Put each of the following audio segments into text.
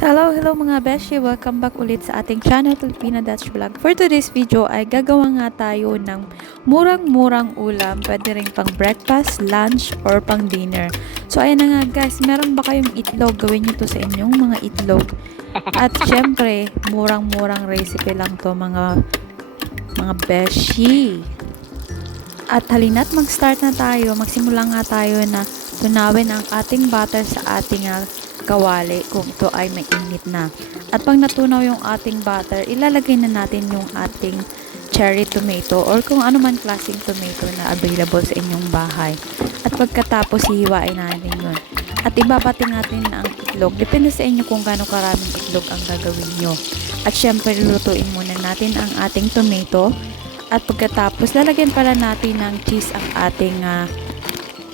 Hello mga beshi! Welcome back ulit sa ating channel, Filipina Dutch Vlog. For today's video ay gagawa nga tayo ng murang-murang ulam. Pwede rin pang breakfast, lunch, or pang dinner. So ayan na nga guys, meron ba kayong itlog? Gawin nyo to sa inyong mga itlog. At syempre, murang-murang recipe lang to mga beshi. At halina't mag-start na tayo. Magsimula nga tayo na tunawin ang ating butter sa ating kawali kung ito ay mainit na. At pag natunaw yung ating butter, ilalagay na natin yung ating cherry tomato or kung ano man klaseng tomato na available sa inyong bahay. At pagkatapos, hihiwain natin yun. At ibabati natin ang itlog. Depende sa inyo kung gaano karaming itlog ang gagawin nyo. At syempre, lulutuin muna natin ang ating tomato. At pagkatapos, lalagyan pala natin ng cheese ang ating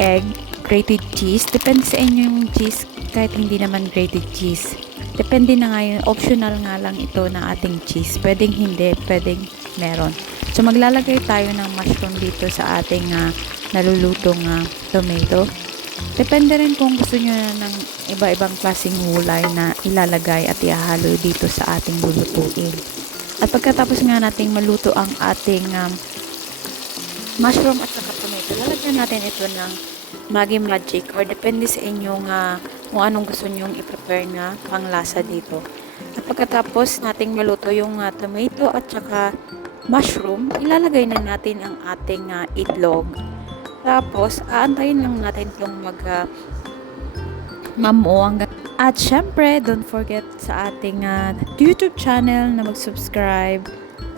egg, grated cheese. Depende sa inyo yung cheese, kahit hindi naman grated cheese. Depende na nga yun, optional nga lang ito na ating cheese. Pwedeng hindi, pwedeng meron. So maglalagay tayo ng mushroom dito sa ating nalulutong tomato. Depende rin kung gusto nyo na ng iba-ibang klaseng gulay na ilalagay at ihahalo dito sa ating lulutuin. At pagkatapos nga nating maluto ang ating mushroom at saka tomato, lalagyan natin ito ng Maggi Magic or depende sa inyong kung anong gusto nyong i-prepare na panglasa dito. At pagkatapos nating maluto yung tomato at saka mushroom, ilalagay na natin ang ating itlog. Tapos, aantayin lang natin itong mamuo. At syempre, don't forget sa ating YouTube channel na mag-subscribe,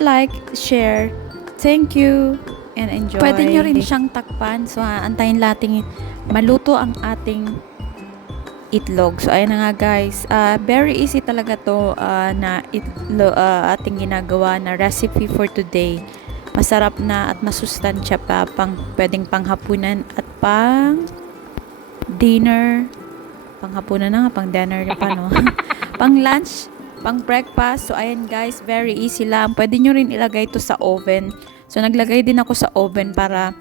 like, share. Thank you and enjoy. Pwede nyo rin siyang takpan. So, antayin natin maluto ang ating itlog. So, ayun na nga guys. Very easy talaga to na ating ginagawa na recipe for today. Masarap na at masustansya pa. Pwedeng panghapunan at pang dinner. Panghapunan na nga, pang dinner na pa, no? Pang lunch, pang breakfast. So, ayan guys, very easy lang. Pwede nyo rin ilagay ito sa oven. So, naglagay din ako sa oven para,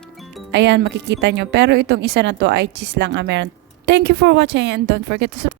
ayan, makikita nyo. Pero itong isa na to ay cheese lang meron. Thank you for watching and don't forget to subscribe.